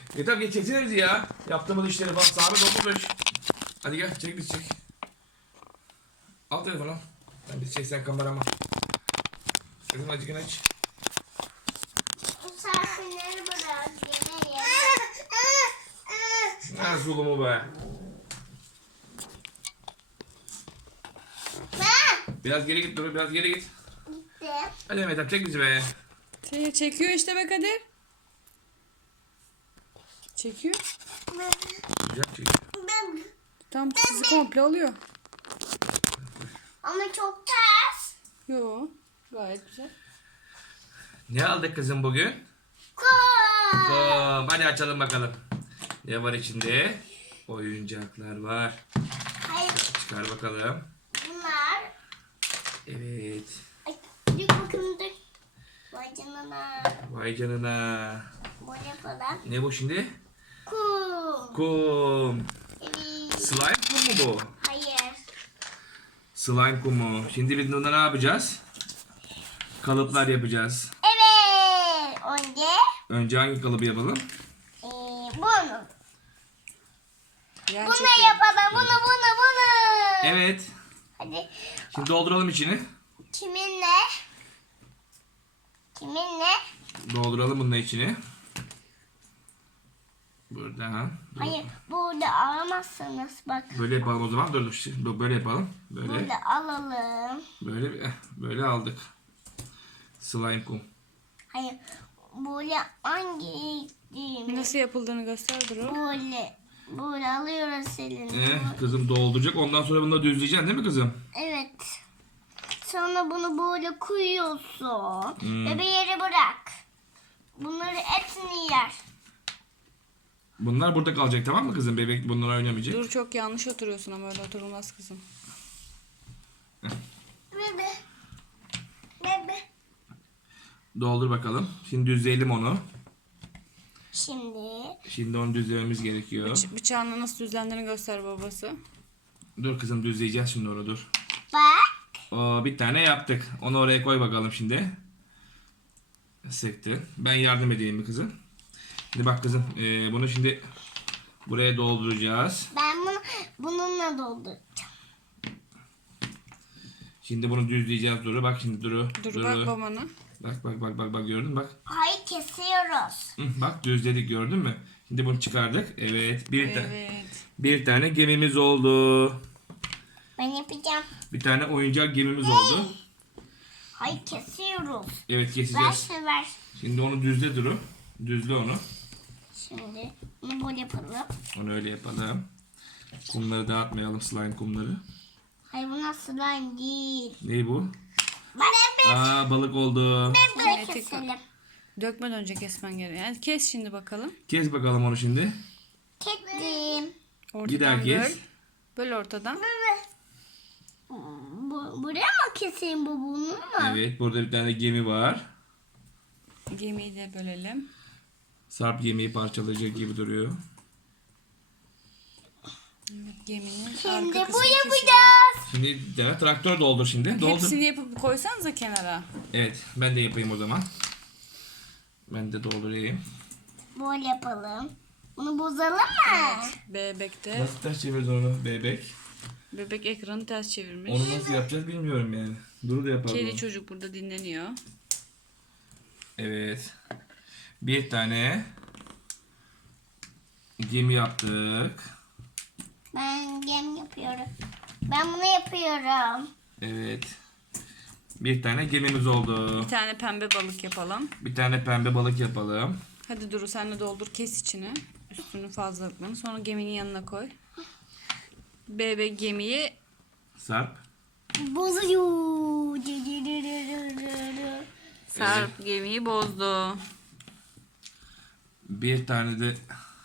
Yeter geç çeksene bizi ya. Yaptığımız işleri falan sağda dolmuş. Hadi gel çek bizi çek. Al telefonu. Ben bizi çeksen kamerama. Kızım acıkın aç. Misafirleri bırak yemeğe. Ne zulumu be. Biraz geri git Duru, biraz geri git. Gitti. Hadi Mehmet abi çek bizi be. Çekiyor işte be Kadir. Çekiyor. Güzel çek. Tam sizi komple alıyor. Ama çok ters. Yo, gayet güzel. Ne aldık kızım bugün? Hadi açalım bakalım. Ne var içinde? Oyuncaklar var. Hayır, Çıkar bakalım. bunlar. Evet. Ay, dur bakın dur. Vay canına. Vay canına. Böyle yapalım. Ne bu şimdi? Kum. Kum. Evet. Slime kum mu bu? Hayır. Slime kumu. Şimdi biz bunda ne yapacağız? Kalıplar yapacağız. Evet. Önce Önce hangi kalıbı yapalım? bunu. Yani Bunu yapalım. Bunu. Evet. Hadi. Şimdi dolduralım içini. Kiminle? Kiminle? Dolduralım bunun içini. Burada. Hayır. Burada alamazsınız. Bak. Böyle yapalım o zaman. Dur. Böyle yapalım. Böyle. Burada alalım. Böyle aldık. Slime kum. Hayır. Böyle hangi nasıl yapıldığını göster Duru. Böyle alıyoruz elini. Kızım dolduracak. Ondan sonra bunu da düzleyeceksin değil mi kızım? Evet. Sonra bunu böyle koyuyorsun. Hmm. Ve bir yere bırak. Bunları hepsini yer. Bunlar burada kalacak tamam mı kızım? Bebek bunlar oynamayacak. Dur çok yanlış oturuyorsun ama öyle oturulmaz kızım. Bebe. Doldur bakalım. Şimdi düzleyelim onu. Şimdi. Şimdi onu düzlememiz gerekiyor. Bıçağınla nasıl düzlendiğini göster babası. Dur kızım düzleyeceğiz şimdi onu dur. Bak. Bir tane yaptık. Onu oraya koy bakalım şimdi. Sıktı. Ben yardım edeyim mi kızım? Şimdi bak kızım bunu şimdi buraya dolduracağız. Ben bununla dolduracağım. Şimdi bunu düzleyeceğiz Duru. Bak şimdi Duru. Dur bak babana. Bak gördün mü? Bak. Hayır kesiyoruz. Bak düzledik gördün mü? Şimdi bunu çıkardık. Evet. Evet. Bir tane gemimiz oldu. Ben yapacağım. Bir tane oyuncak gemimiz oldu. Hayır kesiyoruz. Evet keseceğiz. Ver. Şimdi onu düzle Duru. Düzle onu. Şimdi bunu böyle yapalım. Onu öyle yapalım. Kumları dağıtmayalım slime kumları. Hayır bu nasıl slime değil. Ne bu? Bak. Balık oldu. Böyle Evet, keselim. Dökmeden önce kesmen gerekiyor. Yani kes şimdi bakalım. Kes bakalım onu şimdi. Kestim. Gider kes. Böl ortadan. Buraya mı keseyim bunu mu? Evet burada bir tane gemi var. Gemiyi de bölelim. Sarp gemiyi parçalayacak gibi duruyor. Evet, geminin Şimdi arka bu kısmını keselim. yapacağız. Şimdi Demet traktör doldur şimdi. Doldur. Hepsini yapıp koysanıza kenara. Evet ben de yapayım o zaman. Ben de doldurayım. Böyle yapalım. Bunu bozalım mı? Bebekte. Nasıl ters çevirdi onu bebek? Bebek ekranı ters çevirmiş. Onu nasıl yapacağız bilmiyorum yani. Duru da yapalım. Kedi çocuk burada dinleniyor. Evet. Bir tane gemi yaptık. Ben gem yapıyorum. Ben bunu yapıyorum. Evet. Bir tane gemimiz oldu. Bir tane pembe balık yapalım. Bir tane pembe balık yapalım. Hadi Duru sen de doldur kes içini. Üstünün fazlalıklarını. Sonra geminin yanına koy. Bebek gemiyi Sarp. Bozuyor. Sarp gemiyi bozdu. Bir tane de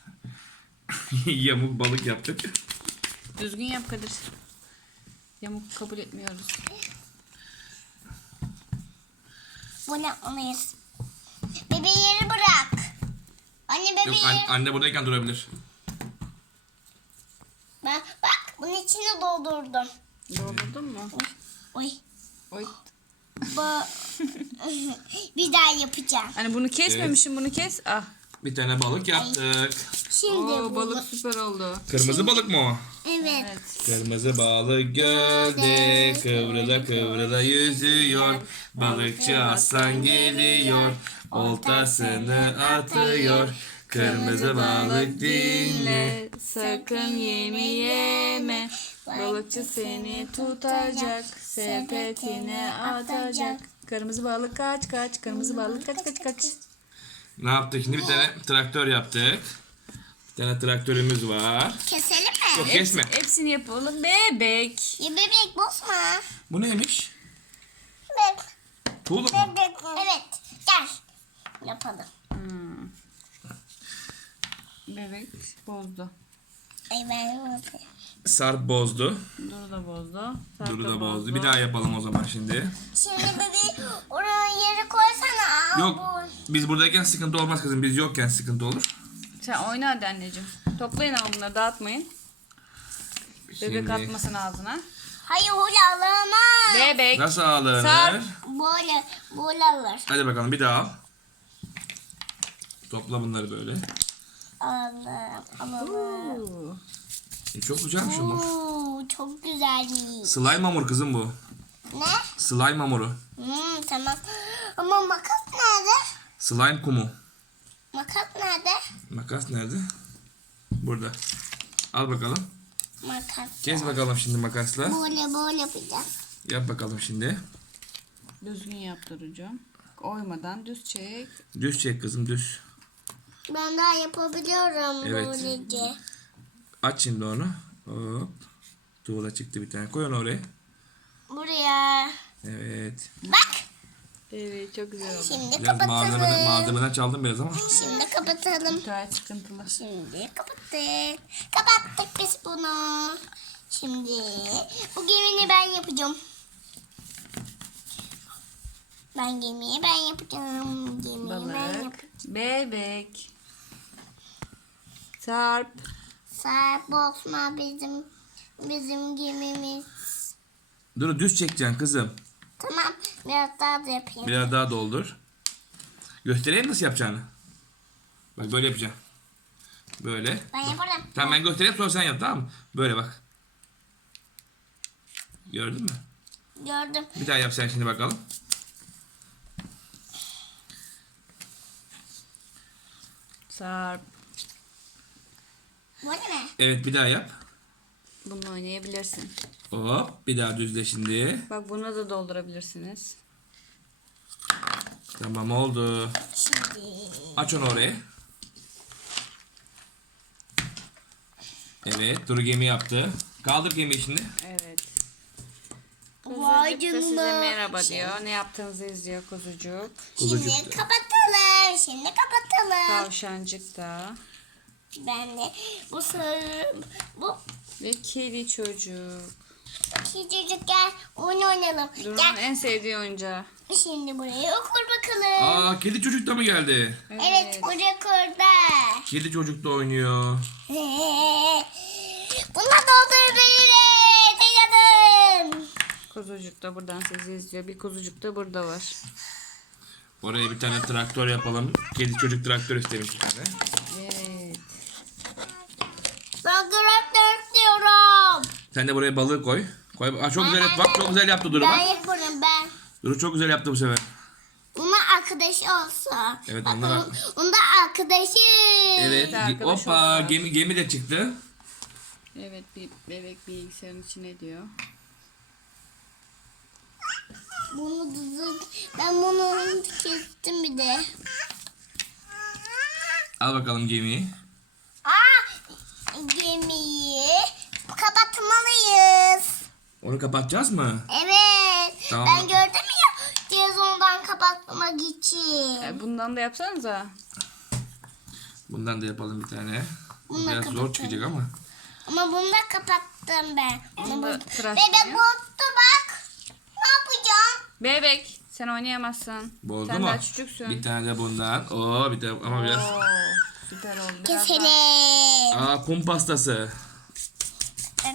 yamuk balık yaptık. Düzgün yap Kadir. Yamuk kabul etmiyoruz. Bunu yapmalıyız. Bebeği yere bırak. Anne Yok bebeği. anne buradayken durabilir. Ben bak bunun içine doldurdum. Doldurdun mu? Oy. Oy. Bu... Bir daha yapacağım. Hani bunu kesmemişim bunu kes. Ah Bir tane balık yaptık. Şimdi Oo, balık süper oldu. Kırmızı balık mı o? Evet. Evet. Kırmızı balık gölde kıvrıla kıvrıla yüzüyor. Balıkçı Hasan geliyor, oltasını atıyor. Kırmızı balık dinle, sakın yemi yeme. Balıkçı seni tutacak, sepetine atacak. Kırmızı balık kaç kaç, kırmızı balık kaç kaç kaç. Ne yaptık şimdi? Bir tane traktör yaptık. Bir tane traktörümüz var. Keselim mi? Yok kesme. Hepsini yapalım bebek. Ya bebek bozma. Bu neymiş? Bebek. Tuğluk mu? Bebek. Evet. Gel. Yapalım. Bebek bozdu. Ay ben bozayım. Sarp bozdu. Duru da bozdu. Sarp Duru da bozdu. Bir daha yapalım o zaman şimdi. Şimdi bebeği oraya yere koysana. Aa, Yok. Biz buradayken sıkıntı olmaz kızım. Biz yokken sıkıntı olur. Sen oyna hadi anneciğim. Toplayın ama bunları dağıtmayın. Bebek Şimdi atmasın ağzına. Hayır öyle alamaz. Bebek. nasıl ağlanır? Sarp. Böyle alır. Hadi bakalım bir daha al. Topla bunları böyle. Alalım. Oo. Çok güzelmiş hamur. Çok güzelmiş. Slime hamur kızım bu. Ne? Slime hamuru. Tamam. Ama makas nerede? Slime kumu. Makas nerede? Makas nerede? Burada. Al bakalım. Makas. Kes bakalım şimdi makasla. Böyle yapacağım. Yap bakalım şimdi. Düzgün yaptıracağım. Oymadan düz çek. Düz çek kızım düz. Ben daha yapabiliyorum Evet. böylece. Aç şimdi onu. Hop. Tuğla çıktı bir tane. Koy onu oraya. Buraya. Evet. Bak. Evet çok güzel oldu. Şimdi Biraz kapatalım. malzemeden çaldım biraz ama. Şimdi kapatalım. Gayet sıkıntılı. Şimdi kapattık. Kapattık biz bunu. Şimdi bu gemini ben yapacağım. Gemiyi ben yapacağım. Gemiyi ben Balık. yapacağım. Bebek. Sarp. Sarp bozma bizim gemimiz. Dur düz çekeceksin kızım. Tamam. Biraz daha da yapayım. Biraz daha doldur. Göstereyim nasıl yapacağını. Bak böyle yapacağım. Böyle. Ben yaparım. Tamam ben göstereyim sonra sen yap tamam mı? Böyle bak. Gördün mü? Gördüm. Bir daha yap sen şimdi bakalım. Sarp. Bu ne? Evet bir daha yap. Bununla oynayabilirsin. Hop bir daha düzle şimdi. Bak bunu da doldurabilirsiniz. Tamam oldu. Şimdi. Aç onu oraya. Evet Duru gemi yaptı. Kaldır gemiyi şimdi. Evet. Vay Kuzucuk da size canına. merhaba diyor. Ne yaptığınızı izliyor kuzucuk. Kuzucuk. Şimdi kapatalım. Şimdi kapatalım. Tavşancık da. Ben de bu sarı bu Ve kedi çocuk. çocuk gel oyun oynayalım. Duru'nun Gel. en sevdiği oyuncağı. Şimdi buraya okur bakalım. Aa kedi çocuk da mı geldi? Evet buraya kurda. Kedi çocuk da oynuyor. Bunlar doldurabiliriz. Yaşadın. Kuzucuk da buradan sizi izliyor. Bir kuzucuk da burada var. Oraya bir tane traktör yapalım. Kedi çocuk traktör istemiş bir tane. Evet. Ben traktör diyorum. Sen de buraya balığı koy. Koy. Aa, çok güzel yap. Bak çok güzel yaptı Duru Ben bak. yaparım ben. Duru çok güzel yaptı bu sefer. Bunlar arkadaşı olsa. Evet, Bak, onlar- onlar arkadaşı. Evet. arkadaş Hoppa olarak. gemi de çıktı. Evet bir bebek bilgisayarın içine diyor. Ben bunu kestim bir de. Al bakalım gemiyi. Gemiyi kapatmalıyız. Onu kapatacağız mı? Evet. Tamam. Ben gördüm ya televizyondan kapatmak için. Bundan da yapsanıza. Bundan da yapalım bir tane. Bu Bunu da biraz zor kapatalım. çıkacak ama. Ama bunu da kapattım ben. Onu da tıraş Bebek ediyor. bozdu bak. Ne yapacağım? Bebek sen oynayamazsın. Bozdu sen mu? daha küçüksün. Bir tane de bundan. Oo bir de ama biraz. Oo, süper oldu. Biraz daha- Keselim. Aa kum pastası. Lay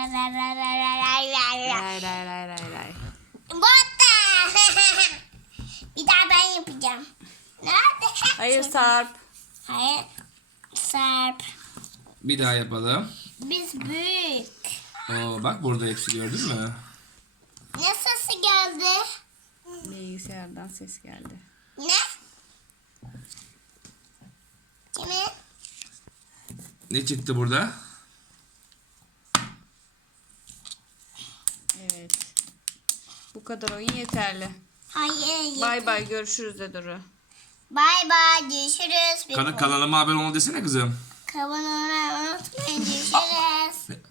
lay lay lay lay. Bozdu. Bir daha ben yapacağım. Nerede? Hayır Sarp. Hayır. Serp. Bir daha yapalım. Biz büyük. Oo, bak burada eksi gördün mü? Ne sesi geldi? Bilgisayardan ses geldi. Ne? Kimin? Ne çıktı burada? Evet. Bu kadar oyun yeterli. Hayır. Bay bay, görüşürüz de Duru. Bay bay. Görüşürüz. Kanalıma abone ol desene kızım. Kanalıma unutmayın. Görüşürüz.